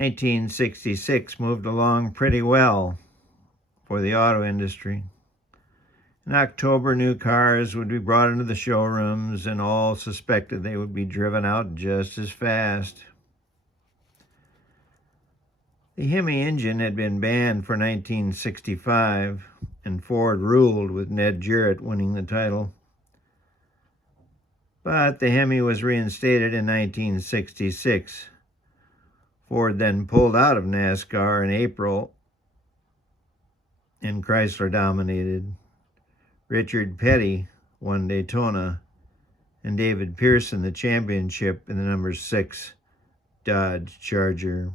1966 moved along pretty well for the auto industry. In October, new cars would be brought into the showrooms, and all suspected they would be driven out just as fast. The Hemi engine had been banned for 1965, and Ford ruled with Ned Jarrett winning the title. But the Hemi was reinstated in 1966. Ford then pulled out of NASCAR in April, and Chrysler dominated. Richard Petty won Daytona, and David Pearson the championship in the number 6 Dodge Charger.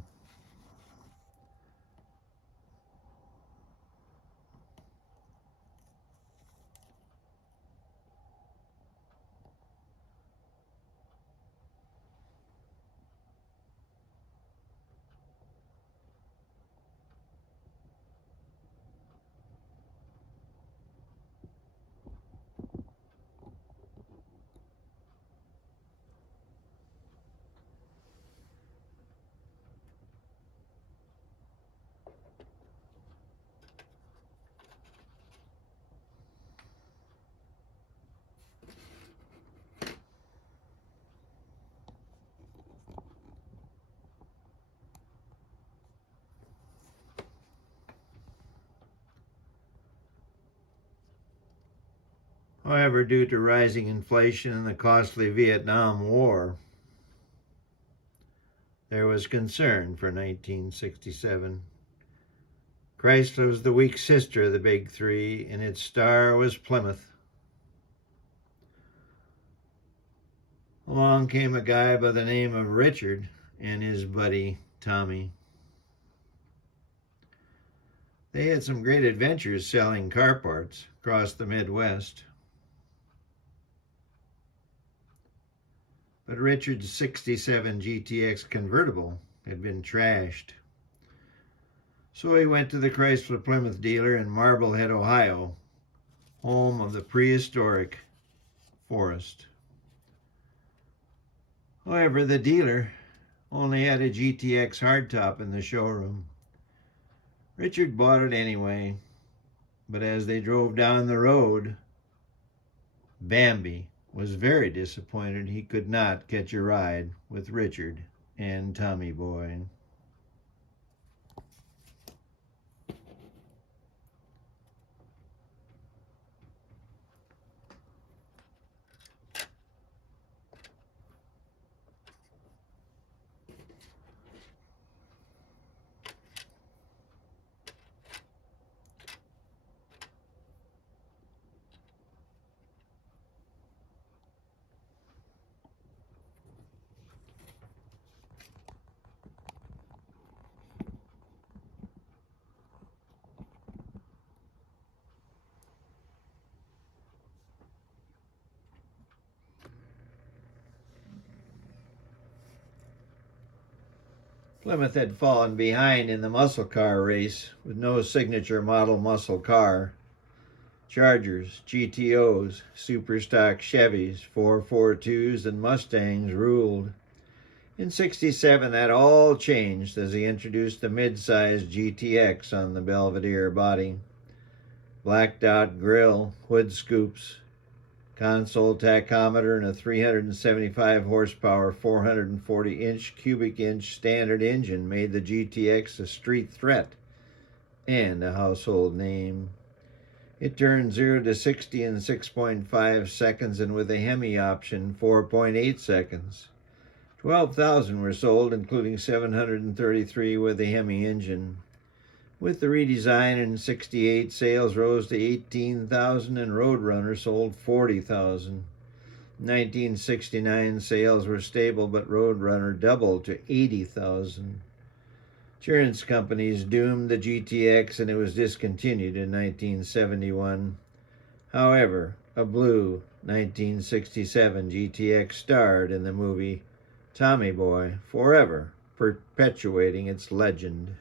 However, due to rising inflation and the costly Vietnam War, there was concern for 1967. Chrysler was the weak sister of the big three, and its star was Plymouth. Along came a guy by the name of Richard and his buddy Tommy. They had some great adventures selling car parts across the Midwest. But Richard's 67 GTX convertible had been trashed. So he went to the Chrysler Plymouth dealer in Marblehead, Ohio, home of the prehistoric Forest. However, the dealer only had a GTX hardtop in the showroom. Richard bought it anyway, but as they drove down the road, Bambi was very disappointed he could not catch a ride with Richard and Tommy Boy. Plymouth had fallen behind in the muscle car race with no signature model muscle car. Chargers, GTOs, Superstock Chevys, 442s, and Mustangs ruled. In '67, that all changed as he introduced the mid-sized GTX on the Belvedere body. Black dot grille, hood scoops, console tachometer, and a 375 horsepower 440 cubic inch standard engine made the GTX a street threat and a household name. It turned 0 to 60 in 6.5 seconds, and with a Hemi option, 4.8 seconds. 12,000 were sold, including 733 with the Hemi engine. With the redesign in '68, sales rose to 18,000 and Roadrunner sold 40,000. 1969 sales were stable, but Roadrunner doubled to 80,000. Insurance companies doomed the GTX and it was discontinued in 1971. However, a blue 1967 GTX starred in the movie Tommy Boy, forever perpetuating its legend.